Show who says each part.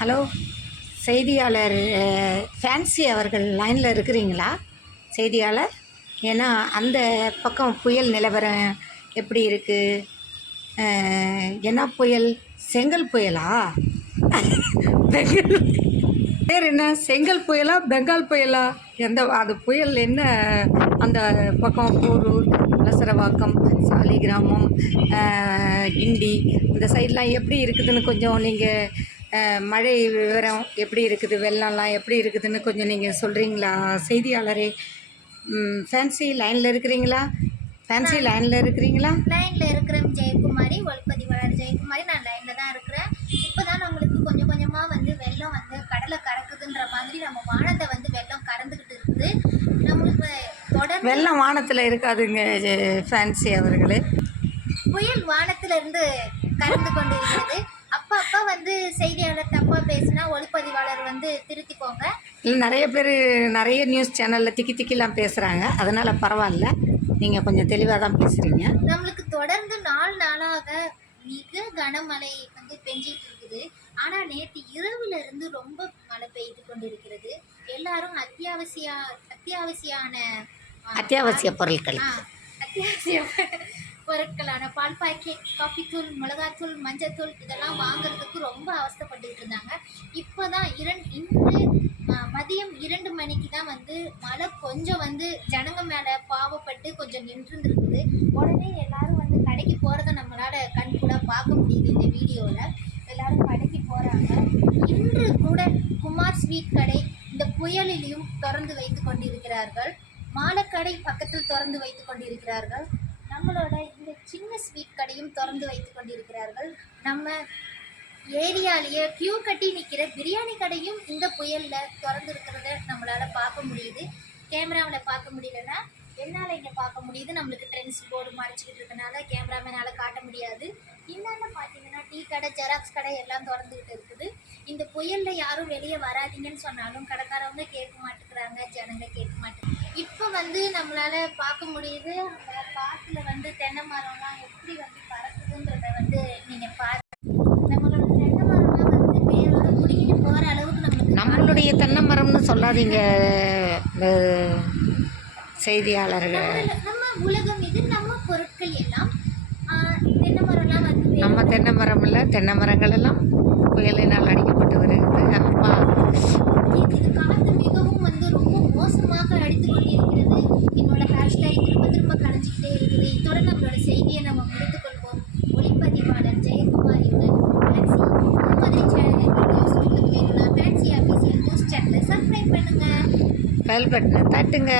Speaker 1: Hello செய்தியாளர் fancy அவர்கள் லைனில் இருக்கிறீங்களா? செய்தியாளர் ஏன்னா அந்த பக்கம் புயல் நிலவரம் எப்படி இருக்குது என்ன புயல்? செங்கல் புயலா? பெங்கல் பேர் என்ன? செங்கல் புயலா பெங்கால் புயலா? எந்த அது புயல் என்ன? அந்த பக்கம் போரூர் வலசரவாக்கம் சாலிகிராமம் கிண்டி இந்த சைட்லாம் எப்படி இருக்குதுன்னு கொஞ்சம் நீங்கள் மழை விவரம் எப்படி இருக்குது வெள்ளம்லாம் எப்படி இருக்குதுன்னு கொஞ்சம் நீங்கள் சொல்கிறீங்களா செய்தியாளரே ஃபேன்சி லைனில் இருக்கிறீங்களா? ஃபேன்சி லைனில் இருக்கிறீங்களா?
Speaker 2: லைன்ல இருக்கிற ஜெயக்குமாரி ஒளிப்பதிவாளர் ஜெயக்குமாரி. நான் லைன்ல தான் இருக்கிறேன். இப்போதான் நம்மளுக்கு கொஞ்சம் கொஞ்சமா வந்து வெள்ளம் வந்து கடலை கறக்குதுன்ற மாதிரி நம்ம வானத்தை வந்து வெள்ளம் கறந்துக்கிட்டு இருக்குது. நம்மளுக்கு தொடர்ந்து
Speaker 1: வெள்ளம் வானத்தில் இருக்காதுங்க ஃபேன்சி அவர்களே.
Speaker 2: புயல் வானத்துல இருந்து கறந்து கொண்டு இருக்கிறது வந்து செய்தியாளர் தப்பா பேசினா ஒளிப்பதிவாளர் வந்து திருத்திக்கோங்க.
Speaker 1: நிறைய பேர் நிறைய நியூஸ் சேனலில் திக்கி திக்கிலாம் பேசுகிறாங்க அதனால் பரவாயில்ல. நீங்கள் கொஞ்சம் தெளிவாக தான் பேசுகிறீங்க
Speaker 2: நம்மளுக்கு தொடர்ந்து நாலு நாளாக மிக கனமழை வந்து பெஞ்சிட்டு இருக்குது. ஆனா நேற்று இரவுல இருந்து ரொம்ப மழை பெய்து கொண்டிருக்கிறது. எல்லாரும் அத்தியாவசிய அத்தியாவசியான
Speaker 1: அத்தியாவசிய பொருட்கள்.
Speaker 2: அத்தியாவசிய பொருட்களான பால் பாக்கெட் காஃபி தூள் மிளகாத்தூள் மஞ்சத்தூள் இதெல்லாம் வாங்குறதுக்கு ரொம்ப அவஸ்தப்பட்டுக்கிட்டு இருந்தாங்க. இப்போ தான் இரண்டு இன்று மதியம் இரண்டு மணிக்கு தான் வந்து மழை கொஞ்சம் வந்து ஜனங்க மேலே பாவப்பட்டு கொஞ்சம் நின்றுருந்துருக்குது. உடனே எல்லாரும் வந்து கடைக்கு போகிறத நம்மளால் கண் கூட பார்க்க முடியுது இந்த வீடியோவில் எல்லாரும் கடைக்கு போகிறாங்க இன்று கூட குமார் ஸ்வீட் கடை இந்த புயலிலையும் திறந்து வைத்து கொண்டிருக்கிறார்கள். மாலக்கடை பக்கத்தில் திறந்து வைத்து கொண்டிருக்கிறார்கள். நம்மளோட இந்த சின்ன ஸ்வீட் கடையும் திறந்து வைத்து கொண்டிருக்கிறார்கள். நம்ம ஏரியாலேயே கியூ கட்டி நிற்கிற பிரியாணி கடையும் இந்த புயலில் திறந்து இருக்கிறத நம்மளால் பார்க்க முடியுது. கேமராவில் பார்க்க முடியலன்னா என்னால் இங்கே பார்க்க முடியுது. நம்மளுக்கு ட்ரெண்ட்ஸ் போர்டு மறைச்சிக்கிட்டு இருக்கனால கேமராமேனால் காட்ட முடியாது. இந்தாண்ட பார்த்தீங்கன்னா டீ கடை ஜெராக்ஸ் கடை எல்லாம் திறந்துக்கிட்டு இருக்குது. இந்த புயலில் யாரும் வெளியே வராதீங்கன்னு சொன்னாலும் கடைக்காரவங்க கேட்க மாட்டேங்கிறாங்க ஜனங்க கேட்க மாட்டேங்க இப்போ வந்து நம்மளால் பார்க்க முடியுது அந்த காற்றுல வந்து தென்னை மரம்லாம் எப்படி வந்து பறக்குதுன்றத வந்து நீங்கள் பாரு நம்மளோட தென்னை மரம்லாம் வந்து வேரோட முடிக்கிட்டு போகிற அளவுக்கு நம்மளுக்கு
Speaker 1: நம்மளுடைய தென்னை மரம்னு சொல்லாதீங்க செய்தியாளர்கள்.
Speaker 2: நம்ம உலகம் இது நம்ம பொருட்கள் எல்லாம் தென்னை மரம்லாம் வந்து
Speaker 1: நம்ம தென்னை மரம் இல்லை தென்னை மரங்கள் எல்லாம் புயலினால் அடிக்கப்பட்டு வருகிறது. அப்பா.
Speaker 2: இது இது காற்று மிகவும் வந்து ரொம்ப மோசமாக அடித்து கொண்டிருக்கிறது.
Speaker 1: பெல் பட்டனை தட்டுங்க.